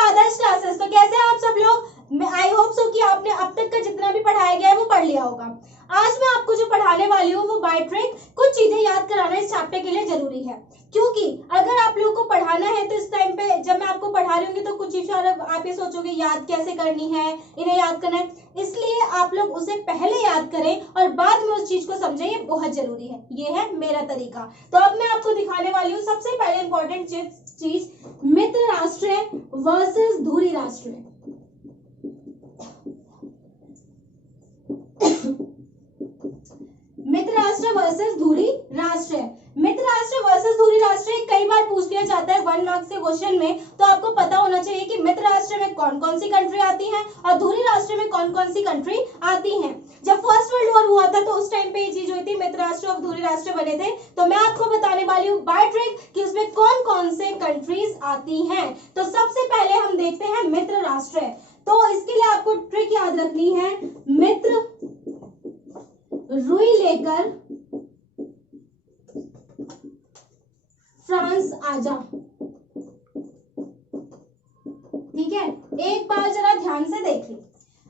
आदर्श classes. तो कैसे हैं आप सब लोग? आई होप सो कि आपने अब तक का जितना भी पढ़ाया गया है वो पढ़ लिया होगा। आज मैं आपको जो पढ़ाने वाली हूँ वो बाय ट्रिक कुछ चीजें याद कराना इस चैप्टर के लिए जरूरी है, क्योंकि अगर आप लोगों को पढ़ाना है तो इस टाइम पे जब मैं आपको पढ़ा रही हूँ तो कुछ चीजें आप ये सोचोगे याद कैसे करनी है, इन्हें याद करना है, इसलिए आप लोग उसे पहले याद करें और बाद में उस चीज को समझें, ये बहुत जरूरी है। ये है मेरा तरीका। तो अब मैं आपको दिखाने वाली हूँ सबसे पहले इंपॉर्टेंट चीज, मित्र राष्ट्र वर्सेस धुरी राष्ट्र। मित्र राष्ट्र वर्सेस धुरी राष्ट्र। मित्र राष्ट्र वर्सेस धुरी राष्ट्र कई बार पूछ लिया जाता है 1 मार्क्स के क्वेश्चन में, तो आपको पता होना चाहिए कि मित्र राष्ट्र में कौन कौन सी कंट्री आती हैं और धुरी राष्ट्र में कौन कौन सी कंट्री आती हैं। जब फर्स्ट वर्ल्ड वॉर हुआ था तो उस टाइम पे ये चीज हुई थी, मित्र राष्ट्र और धुरी राष्ट्र बने थे। तो मैं आपको बताने वाली हूँ बाय ट्रिक कि उसमें कौन कौन से कंट्रीज आती हैं। तो सबसे पहले हम देखते हैं मित्र राष्ट्र। तो इसके लिए आपको ट्रिक याद रखनी है, मित्र रुई लेकर फ्रांस आजा। ठीक है, एक बार जरा ध्यान से देखिए,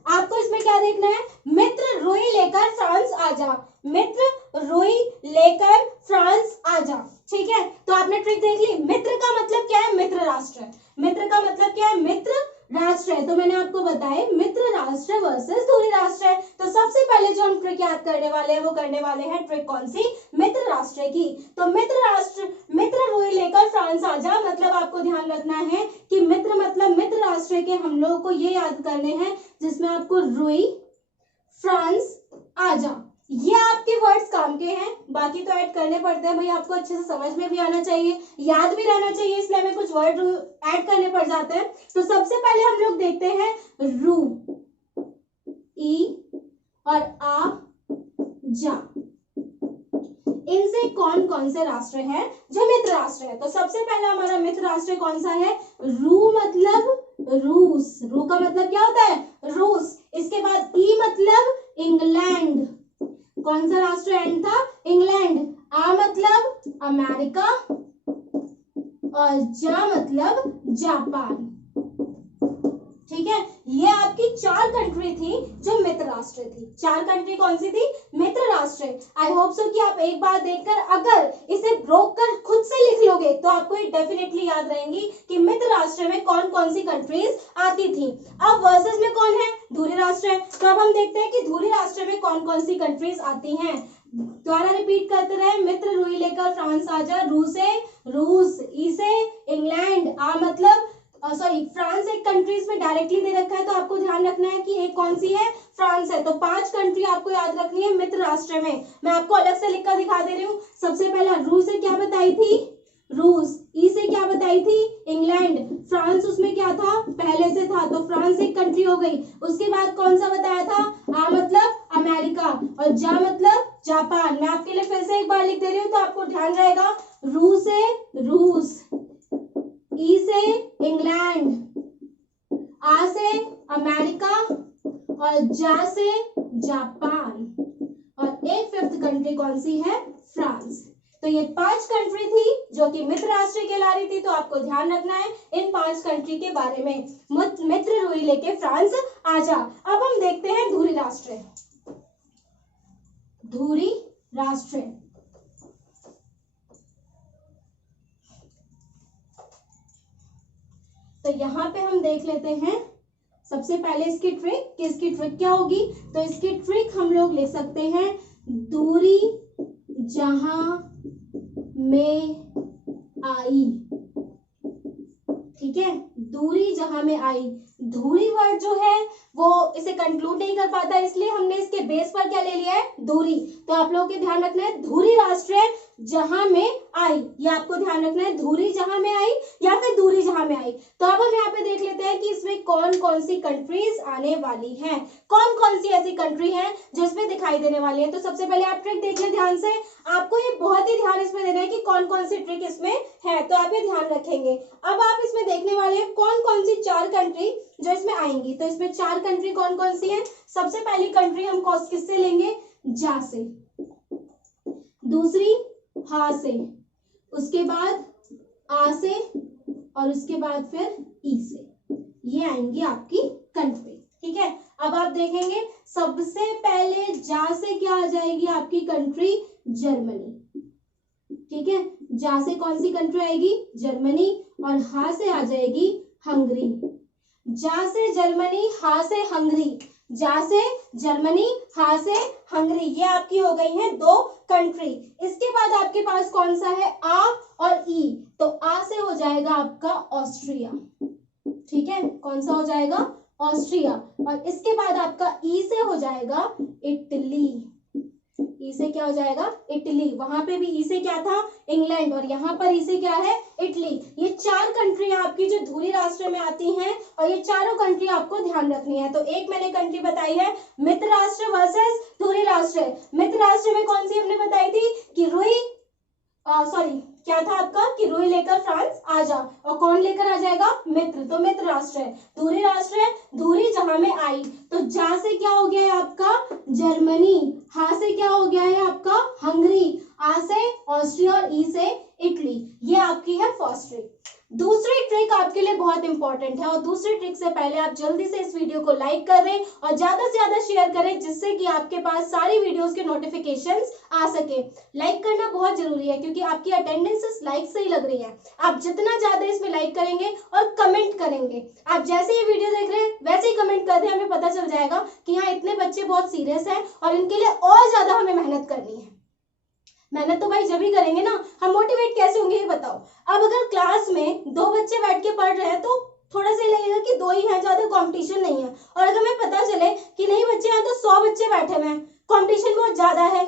आपको इसमें क्या देखना है, मित्र रुई लेकर फ्रांस आजा, मित्र रुई लेकर फ्रांस आजा। ठीक है, तो आपने ट्रिक देख ली। मित्र का मतलब क्या है, मित्र राष्ट्र। मित्र का मतलब क्या है, मित्र राष्ट्र है। तो मैंने आपको बताया मित्र राष्ट्र वर्सेस धुरी राष्ट्र है। तो सबसे पहले जो हम ट्रिक याद करने वाले हैं वो करने वाले हैं ट्रिक कौन सी, मित्र राष्ट्र की। तो मित्र राष्ट्र, मित्र रुई लेकर फ्रांस आजा, मतलब आपको ध्यान रखना है कि मित्र मतलब मित्र राष्ट्र के हम लोगों को ये याद करने हैं जिसमें आपको रुई, फ्रांस आजा, ये आपके वर्ड्स काम के हैं, बाकी तो ऐड करने पड़ते हैं भाई, आपको अच्छे से समझ में भी आना चाहिए, याद भी रहना चाहिए, इसलिए हमें कुछ वर्ड ऐड करने पड़ जाते हैं। तो सबसे पहले हम लोग देखते हैं रू, ई और आ, जा, इनसे कौन कौन से राष्ट्र हैं जो मित्र राष्ट्र है। तो सबसे पहला हमारा मित्र राष्ट्र कौन सा है, रू मतलब रूस, रू का मतलब क्या होता है, रूस। इसके बाद ई मतलब इंग्लैंड, कौन सा राष्ट्र एंड था, इंग्लैंड। आ मतलब अमेरिका और जा मतलब जापान। ठीक है, ये आपकी 4 कंट्री थी जो मित्र राष्ट्र थी। 4 कंट्री कौन सी थी, मित्र राष्ट्र। आई होप सो कि आप एक बार देखकर अगर इसे रोक कर खुद से लिख लोगे तो आपको ये डेफिनेटली याद रहेंगी कि मित्र राष्ट्र में कौन कौन सी कंट्रीज आती थी। अब वर्सेस में कौन है, धुरी राष्ट्र है। तो अब हम देखते हैं कि धुरी राष्ट्र में कौन कौन सी कंट्रीज आती हैं। दोबारा रिपीट करते रहे, मित्र रुई लेकर फ्रांस आजा, रू से रूस, ई से इंग्लैंड, आ मतलब सॉरी फ्रांस एक कंट्रीज में डायरेक्टली दे रखा है तो आपको ध्यान रखना है कि एक कौन सी है, फ्रांस है। तो 5 कंट्री आपको याद रखनी है मित्र राष्ट्र में। मैं आपको अलग से लिखकर दिखा दे रही हूँ। सबसे पहला रू से क्या बताई थी, रूस, ई से क्या बताई थी, इंग्लैंड, फ्रांस उसमें क्या था, पहले से था तो फ्रांस एक कंट्री हो गई। उसके बाद कौन सा बताया था, आ मतलब अमेरिका और जा मतलब जापान। मैं आपके लिए फिर से एक बार लिख दे रही हूँ तो आपको ध्यान रहेगा, रू से रूस, ई से इंग्लैंड, आ से अमेरिका और जा से जापान, और एक 5th कंट्री कौन सी है, फ्रांस। तो ये 5 कंट्री थी जो कि मित्र राष्ट्र कहला रही थी। तो आपको ध्यान रखना है इन 5 कंट्री के बारे में। मित्र रुई लेके फ्रांस आजा। अब हम देखते हैं धुरी राष्ट्र। धुरी राष्ट्र, तो यहाँ पे हम देख लेते हैं सबसे पहले इसकी ट्रिक कि इसकी ट्रिक क्या होगी। तो इसकी ट्रिक हम लोग लिख सकते हैं, दूरी जहां में आई। ठीक है, दूरी जहां में आई। धुरी वर्ड जो है वो इसे कंक्लूड नहीं कर पाता, इसलिए हमने इसके बेस पर क्या ले लिया है, दूरी। तो आप लोगों को ध्यान रखना है धुरी राष्ट्र जहां में आई, ये आपको ध्यान रखना है, धुरी जहां में आई या फिर दूरी जहां में आई। तो अब हम यहाँ पे देख लेते हैं कि इसमें कौन कौन सी कंट्रीज आने वाली हैं, कौन कौन सी ऐसी कंट्री है जो इसमें दिखाई देने वाली है। तो सबसे पहले आप ट्रिक देख लें ध्यान से, आपको ये बहुत ही ध्यान इसमें देना है कि कौन कौन सी ट्रिक इसमें है, तो आप ये ध्यान रखेंगे। अब आप इसमें देखने वाले हैं कौन कौन सी 4 कंट्री जो इसमें आएंगी। तो इसमें 4 कंट्री कौन कौन सी है, सबसे पहली कंट्री हम किससे लेंगे, जा से, दूसरी हा से, उसके बाद आ से और उसके बाद फिर ई से। ये आएंगी आपकी कंट्री। ठीक है, अब आप देखेंगे सबसे पहले जा से क्या आ जाएगी आपकी कंट्री, जर्मनी। ठीक है, जा से कौन सी कंट्री आएगी, जर्मनी, और हा से आ जाएगी हंगरी। जा से जर्मनी, हा से हंगरी, जा से जर्मनी, हा से हंगरी, ये आपकी हो गई है दो कंट्री। इसके बाद आपके पास कौन सा है, आ और ई, तो आ से हो जाएगा आपका ऑस्ट्रिया। ठीक है, कौन सा हो जाएगा, ऑस्ट्रिया, और इसके बाद आपका ई से हो जाएगा इटली। ई से क्या हो जाएगा, इटली, वहां पे भी ई से क्या था, इंग्लैंड, और यहाँ पर ई से क्या है, इटली। ये चार कंट्री आपकी जो धुरी राष्ट्र में आती हैं, और ये चारों कंट्री आपको ध्यान रखनी है। तो एक मैंने कंट्री बताई है मित्र राष्ट्र वर्सेस धुरी राष्ट्र। मित्र राष्ट्र में कौन सी हमने बताई थी कि रुई, सॉरी क्या था आपका कि रुई लेकर फ्रांस आ जा, और कौन लेकर आ जाएगा, मित्र, तो मित्र राष्ट्र है। धुरी राष्ट्र है, धुरी जहां में आई, तो जा से क्या हो गया है आपका जर्मनी, हा से क्या हो गया है आपका हंगरी, आ से ऑस्ट्रिया और ई से इटली। ये आपकी है फर्स्ट ट्रिक। दूसरी ट्रिक आपके लिए बहुत इंपॉर्टेंट है, और दूसरी ट्रिक से पहले आप जल्दी से इस वीडियो को लाइक कर दें और ज्यादा से ज्यादा शेयर करें, जिससे कि आपके पास सारी वीडियोस के नोटिफिकेशंस आ सके। लाइक करना बहुत जरूरी है, क्योंकि आपकी अटेंडेंस लाइक से ही लग रही है। आप जितना ज्यादा इसमें लाइक करेंगे और कमेंट करेंगे, आप जैसे ये वीडियो देख रहे हैं वैसे ही कमेंट कर दें, हमें पता चल जाएगा कि हाँ इतने बच्चे बहुत सीरियस हैं और इनके लिए और ज्यादा हमें मेहनत करनी है। मेहनत तो भाई जब ही करेंगे ना, हम मोटिवेट कैसे होंगे ये बताओ। अब अगर क्लास में दो बच्चे बैठ के पढ़ रहे हैं तो थोड़ा सा लगेगा कि दो ही हैं, ज्यादा कंपटीशन नहीं है, और अगर हमें पता चले कि नहीं बच्चे हैं तो 100 बच्चे बैठे हुए हैं, कंपटीशन बहुत ज्यादा है,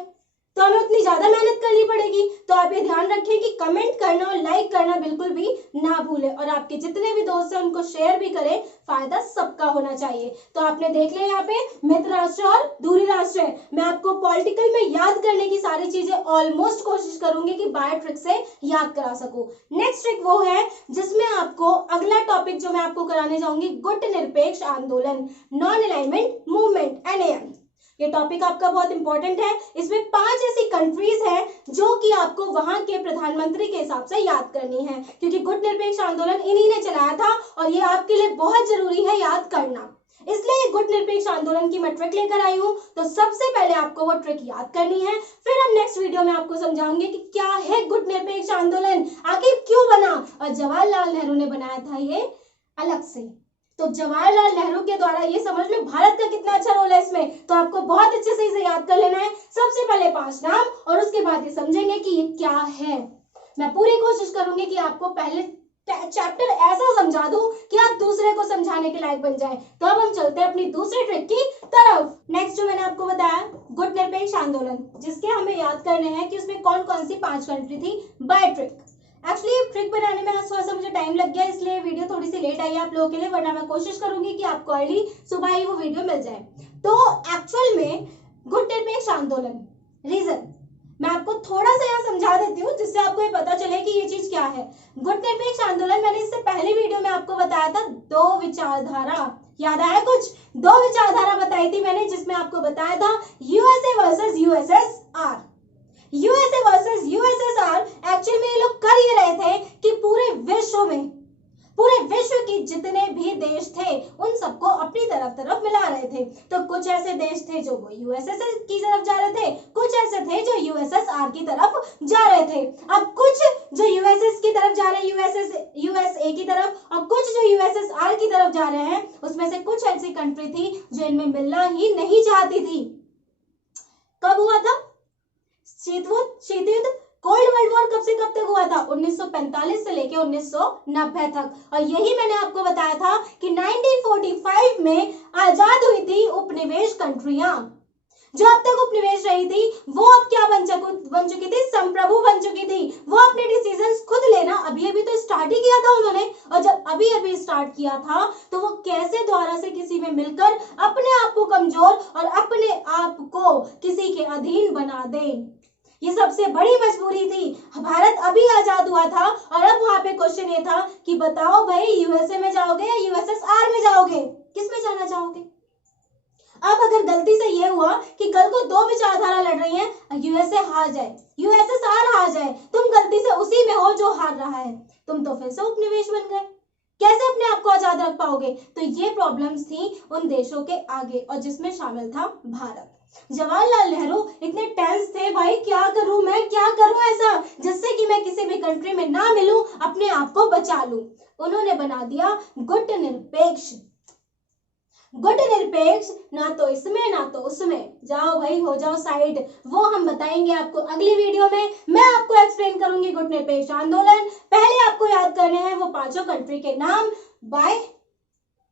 तो हमें उतनी ज्यादा मेहनत करनी पड़ेगी। तो आप ये ध्यान रखें कि कमेंट करना और लाइक करना बिल्कुल भी ना भूलें, और आपके जितने भी दोस्त हैं उनको शेयर भी करें, फायदा सबका होना चाहिए। तो आपने देख लिया यहाँ पे मित्र राष्ट्र और दूरी राष्ट्र है। मैं आपको पॉलिटिकल में याद करने की सारी चीजें ऑलमोस्ट कोशिश करूंगी कि बाय ट्रिक से याद करा सकूं। नेक्स्ट ट्रिक वो है जिसमें आपको अगला टॉपिक जो मैं आपको कराने जाऊंगी, गुट निरपेक्ष आंदोलन, नॉन अलाइनमेंट मूवमेंट, NAM। ये टॉपिक आपका बहुत इंपॉर्टेंट है। इसमें 5 ऐसी कंट्रीज हैं जो कि आपको वहां के प्रधानमंत्री के हिसाब से याद करनी है, क्योंकि गुट निरपेक्ष आंदोलन इन्हीं ने चलाया था और ये आपके लिए बहुत जरूरी है याद करना। इसलिए गुट निरपेक्ष आंदोलन की मैं ट्रिक लेकर आई हूं। तो सबसे पहले आपको वो ट्रिक याद करनी है, फिर हम नेक्स्ट वीडियो में आपको समझाएंगे कि क्या है गुट निरपेक्ष आंदोलन, आखिर क्यों बना, और जवाहरलाल नेहरू ने बनाया था ये अलग से। तो जवाहरलाल नेहरू के द्वारा, ये समझ लो भारत का कितना अच्छा रोल है इसमें, तो आपको बहुत अच्छे से इसे याद कर लेना है। सबसे पहले 5 नाम, और उसके बाद ये समझेंगे कि ये क्या है। मैं पूरी कोशिश करूंगी कि आपको पहले चैप्टर ऐसा समझा दूं कि आप दूसरे को समझाने के लायक बन जाए। तो अब हम चलते हैं अपनी दूसरी ट्रिक की तरफ। नेक्स्ट जो मैंने आपको बताया गुट निरपेक्ष आंदोलन, जिसके हमें याद करने हैं कि उसमें कौन कौन सी 5 कंट्री थी बाय ट्रिक। एक्चुअली ट्रिक बनाने में थोड़ा सा मुझे टाइम लग गया, इसलिए वीडियो थोड़ी सी लेट आई आप लोगों के लिए, वरना मैं कोशिश करूंगी कि आपको अर्ली सुबह ही वो वीडियो मिल जाए। तो एक्चुअल में गुट निरपेक्ष आंदोलन, रीजन मैं आपको थोड़ा सा यहाँ समझा देती हूँ, जिससे आपको ये पता चले कि ये चीज क्या है। गुट निरपेक्ष आंदोलन मैंने इससे पहले वीडियो में आपको बताया था, 2 विचारधारा, याद आया कुछ, 2 विचारधारा बताई थी मैंने, जिसमें आपको बताया था USA versus USSR। USA versus USSR actually में ये लोग कर ये रहे थे कि पूरे विश्व की जितने भी देश थे उन सबको अपनी तरफ मिला रहे थे। तो कुछ ऐसे देश थे जो वो USSR की तरफ जा रहे थे, कुछ ऐसे थे जो USSR की तरफ जा रहे थे। अब कुछ जो USS की तरफ जा रहे हैं, USA की तरफ, और कुछ जो USSR की तरफ जा रहे हैं, उसमें से कुछ ऐसी कंट्री थी जो इनमें मिलना ही नहीं चाहती थी। कब हुआ था शीत युद्ध? कोल्ड वर्ल्ड वॉर कब से कब तक हुआ था? 1945 से लेके 1990 तक। और यही मैंने आपको बताया था कि 1945 में आजाद हुई थी उपनिवेश कंट्रियां। जो अब तक उपनिवेश रही थी वो अब क्या बन चुकी थी, संप्रभु बन चुकी थी। वो अपने डिसीजंस खुद लेना अभी तो स्टार्ट ही किया था उन्होंने, और जब अभी स्टार्ट किया था तो वो कैसे द्वारा से किसी में मिलकर अपने आप को कमजोर और अपने आप को किसी के अधीन बना दे। ये सबसे बड़ी मजबूरी थी। भारत अभी आजाद हुआ था और अब वहां पे क्वेश्चन ये था कि बताओ भाई USA में जाओगे या USSR में जाओगे, किस में जाना चाहोगे? अब अगर गलती से ये हुआ कि कल को 2 विचारधारा लड़ रही हैं, USA हार जाए, USSR हार जाए, तुम गलती से उसी में हो जो हार रहा है, तुम तो फिर से उपनिवेश बन गए। कैसे अपने आप को आजाद रख पाओगे। तो ये प्रॉब्लम्स थी उन देशों के आगे और जिसमें शामिल था भारत। जवाहरलाल नेहरू इतने टेंस थे, भाई क्या करूं मैं, क्या करूं ऐसा जिससे कि मैं किसी भी कंट्री में ना मिलूं, अपने आप को बचा लूं। उन्होंने बना दिया गुट निरपेक्ष। गुट निरपेक्ष, ना तो इसमें ना तो उसमें, जाओ भाई हो जाओ साइड। वो हम बताएंगे आपको अगली वीडियो में। मैं आपको एक्सप्लेन करूंगी गुट निरपेक्ष आंदोलन। पहले आपको याद करने हैं वो पांचों कंट्री के नाम बाय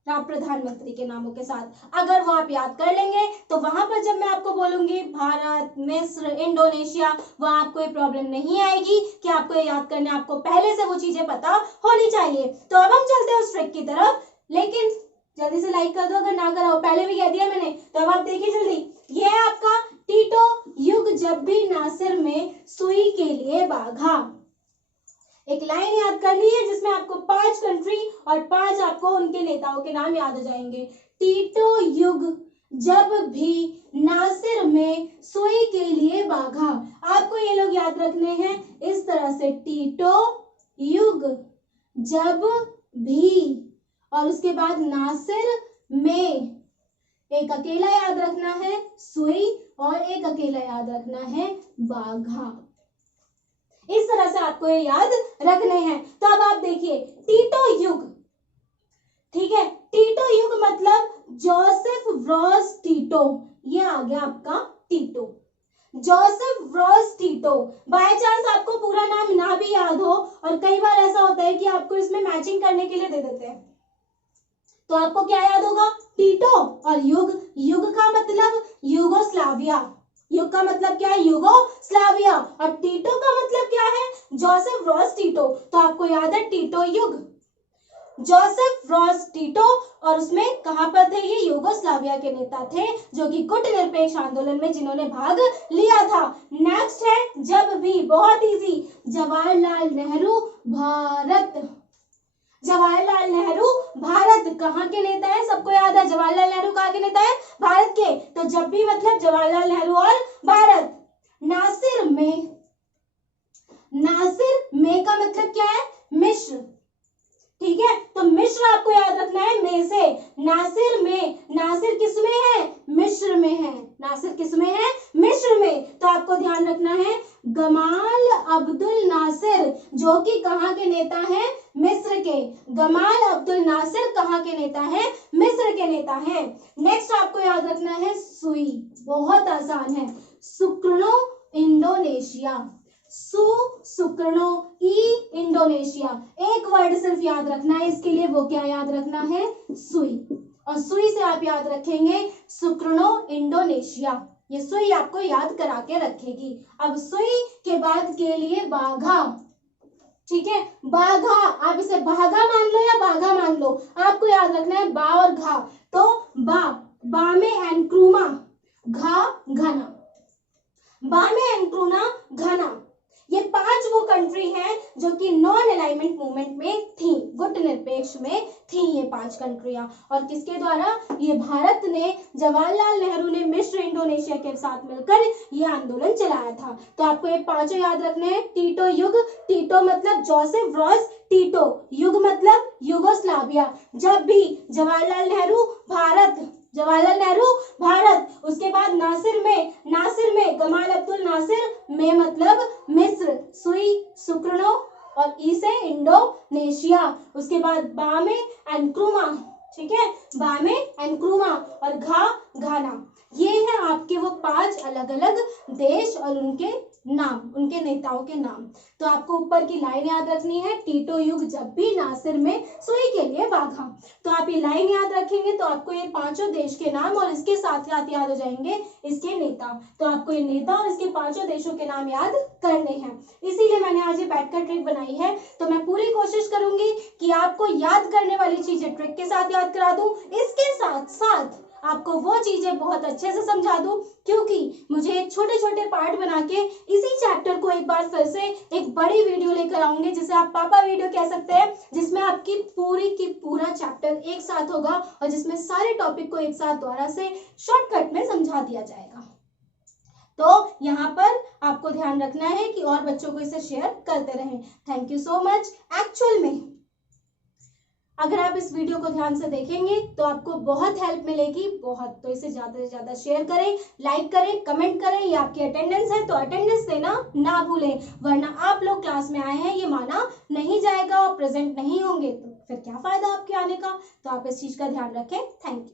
प्रधानमंत्री के नामों के साथ। अगर वो आप याद कर लेंगे तो वहां पर जब मैं आपको बोलूंगी भारत, मिस्र, इंडोनेशिया, वहां आपको ये प्रॉब्लम नहीं आएगी कि आपको ये याद करने, आपको पहले से वो चीजें पता होनी चाहिए। तो अब हम चलते हैं उस ट्रिक की तरफ, लेकिन जल्दी से लाइक कर दो अगर ना करा हो, पहले भी कह दिया मैंने। तो अब आप देखिए जल्दी, ये है आपका टीटो युग जब भी नासिर में सुई के लिए बाघा। एक लाइन याद करनी है जिसमें आपको 5 कंट्री और 5 आपको उनके नेताओं के नाम याद हो जाएंगे। टीटो युग जब भी नासिर में सुई के लिए बाघा। आपको ये लोग याद रखने हैं इस तरह से, टीटो युग जब भी, और उसके बाद नासिर में एक अकेला याद रखना है सुई और एक अकेला याद रखना है बाघा। इस तरह से आपको ये याद रखने हैं। तो अब आप देखिए टीटो युग, ठीक है, टीटो युग मतलब जोसेफ ब्रॉस टीटो, ये आ गया आपका टीटो, जोसेफ ब्रॉस टीटो। बाय चांस आपको पूरा नाम ना भी याद हो, और कई बार ऐसा होता है कि आपको इसमें मैचिंग करने के लिए दे देते हैं, तो आपको क्या याद होगा, टीटो और युग। युग का मतलब यूगोस्लाविया, युग का मतलब क्या है, यूगोस्लाविया, और टीटो का मतलब क्या है, जोसेफ ब्रॉस टीटो। तो आपको याद है टीटो युग, जोसेफ ब्रॉस टीटो, और उसमें कहां पर थे, ये यूगोस्लाविया के नेता थे जो कि गुट निरपेक्ष आंदोलन में जिन्होंने भाग लिया था। नेक्स्ट है जब भी, बहुत इजी, जवाहरलाल नेहरू भारत। जवाहरलाल नेहरू भारत कहाँ के नेता है, सबको याद है जवाहरलाल नेहरू कहाँ के नेता है, भारत के। तो जब भी मतलब जवाहरलाल नेहरू और भारत। नासिर में, नासिर में का मतलब क्या है, मिस्र, ठीक है। तो मिस्र आपको याद रखना है में से, नासिर में, नासिर किस में है, मिस्र में है, नासिर किस में है, मिस्र में। तो आपको ध्यान रखना है गमाल अब्दुल नासिर, जो कि कहाँ के नेता है, मिस्र के। गमाल अब्दुल नासिर कहाँ के नेता है, मिस्र के नेता है। नेक्स्ट आपको याद रखना है सुई, बहुत आसान है, सुकर्णो इंडोनेशिया, सुकर्णो इंडोनेशिया। एक वर्ड सिर्फ याद रखना है इसके लिए, वो क्या याद रखना है, सुई, और सुई से आप याद रखेंगे सुकर्णो इंडोनेशिया। ये सुई आपको याद करा के रखेगी। अब सुई के बाद के लिए बाघा, ठीक है, बाघा, आप इसे भागा मान लो या बाघा मान लो, आपको याद रखना है बा और घा। तो बा में एनक्रूमा, घा घना, बा में एनक्रूना घना। ये 5 वो कंट्री हैं जो कि नॉन अलाइनमेंट मूवमेंट में थी, गुट निरपेक्ष में थी ये 5 कंट्रियां। और किसके द्वारा, ये भारत ने, जवाहरलाल नेहरू ने मिस्र, इंडोनेशिया के साथ मिलकर ये आंदोलन चलाया था। तो आपको ये 5 याद रखने हैं। टीटो युग, टीटो मतलब जोसेफ ब्रॉस टीटो, युग मतलब यूगोस्लाविया, जब भी जवाहरलाल नेहरू भारत, जवाहरलाल नेहरू भारत, उसके बाद नासिर में, नासिर में गमाल अब्दुल नासिर, में मतलब मिस्र, सुई सुकर्णो और ई से इंडोनेशिया, उसके बाद बा में एनक्रूमा, ठीक है, बा में एनक्रूमा, और घा घाना। ये है आपके वो 5 अलग अलग देश और उनके नाम, उनके नेताओं के नाम। तो आपको ऊपर की लाइन याद रखनी है, टीटो युग जब भी नासिर में सुई के लिए बाघा। तो आप ये लाइन याद रखेंगे तो आपको ये 5 देश के नाम और इसके साथ साथ याद हो जाएंगे इसके नेता। तो आपको ये नेता और इसके 5 देशों के नाम याद करने हैं, इसीलिए मैंने आज ये बैठकर ट्रिक बनाई है। तो मैं पूरी कोशिश करूंगी कि आपको याद करने वाली चीजें ट्रिक के साथ याद करा दूं, इसके साथ साथ आपको वो चीजें बहुत अच्छे से समझा दूं, क्योंकि मुझे छोटे छोटे पार्ट बना के इसी चैप्टर को एक बार फिर से एक बड़ी वीडियो लेकर आऊंगी, जिसे आप पापा वीडियो कह सकते हैं, जिसमें आपकी पूरी की पूरा चैप्टर एक साथ होगा और जिसमें सारे टॉपिक को एक साथ दोबारा से शॉर्टकट में समझा दिया जाएगा। तो यहाँ पर आपको ध्यान रखना है कि और बच्चों को इसे शेयर करते रहें। Thank you so much. Actual में अगर आप इस वीडियो को ध्यान से देखेंगे तो आपको बहुत हेल्प मिलेगी, बहुत। तो इसे ज़्यादा से ज़्यादा शेयर करें, लाइक करें, कमेंट करें। ये आपकी अटेंडेंस है तो अटेंडेंस देना ना भूलें, वरना आप लोग क्लास में आए हैं ये माना नहीं जाएगा और प्रेजेंट नहीं होंगे तो फिर क्या फ़ायदा आपके आने का। तो आप इस चीज़ का ध्यान रखें। Thank you.